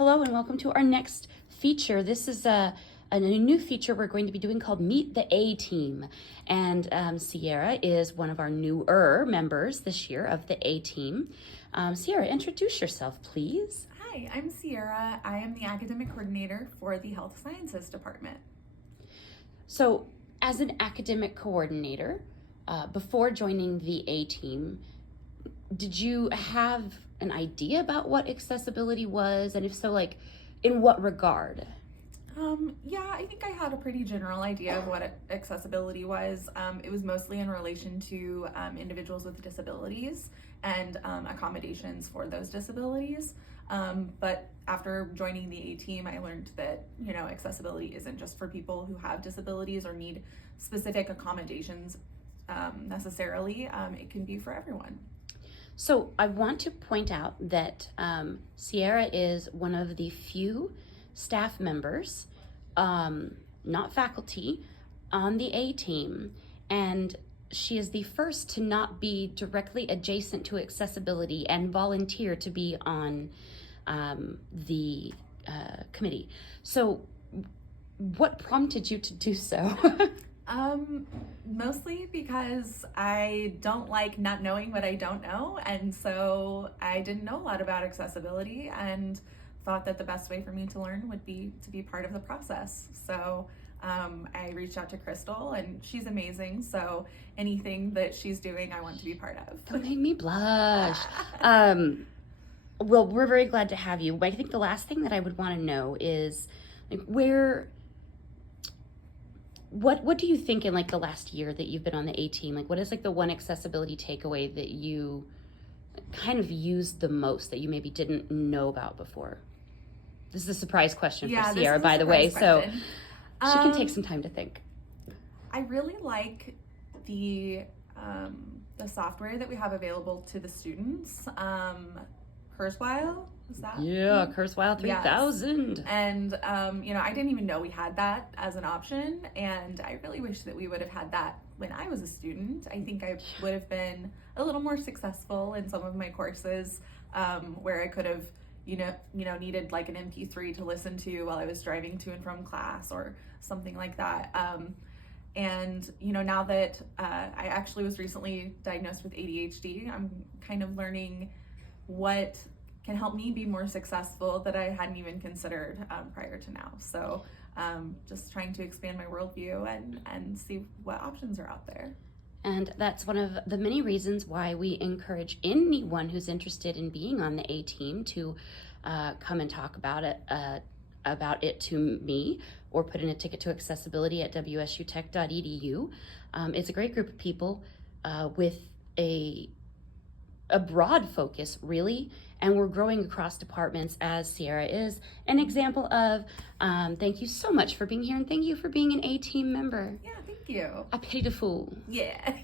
Hello and welcome to our next feature. This is a new feature we're going to be doing called Meet the A-Team. And Sierra is one of our newer members this year of the A-Team. Sierra, introduce yourself, please. Hi, I'm Sierra. I am the academic coordinator for the Health Sciences Department. So, as an academic coordinator, before joining the A-Team, did you have an idea about what accessibility was? And if so, like, in what regard? Yeah, I think I had a pretty general idea of what accessibility was. It was mostly in relation to individuals with disabilities and accommodations for those disabilities. But after joining the A-Team, I learned that, accessibility isn't just for people who have disabilities or need specific accommodations necessarily. It can be for everyone. So I want to point out that Sierra is one of the few staff members, not faculty, on the A-Team, and she is the first to not be directly adjacent to accessibility and volunteer to be on the committee. So what prompted you to do so? Mostly because I don't like not knowing what I don't know, and so I didn't know a lot about accessibility and thought that the best way for me to learn would be to be part of the process. So I reached out to Crystal, and she's amazing, so anything that she's doing I want to be part of. Don't make me blush. Well, we're very glad to have you. I think the last thing that I would want to know is, like, what do you think in, like, the last year that you've been on the A-Team? Like, what is, like, the one accessibility takeaway that you kind of used the most that you maybe didn't know about before? This is a surprise question for Sierra, by the way, so she can take some time to think. I really like the software that we have available to the students. Kurzweil, is that? Yeah, Kurzweil 3000. Yes. And, I didn't even know we had that as an option, and I really wish that we would have had that when I was a student. I think I would have been a little more successful in some of my courses, where I could have, needed like an MP3 to listen to while I was driving to and from class or something like that. And, now that I actually was recently diagnosed with ADHD, I'm kind of learning what can help me be more successful that I hadn't even considered prior to now. So just trying to expand my worldview and see what options are out there. And that's one of the many reasons why we encourage anyone who's interested in being on the A-Team to come and talk about it to me, or put in a ticket to accessibility at wsutech.edu. It's a great group of people with a broad focus, really, and we're growing across departments, as Sierra is an example of. Thank you so much for being here, and thank you for being an A-Team member. Yeah, thank you. I pity the fool. Yeah.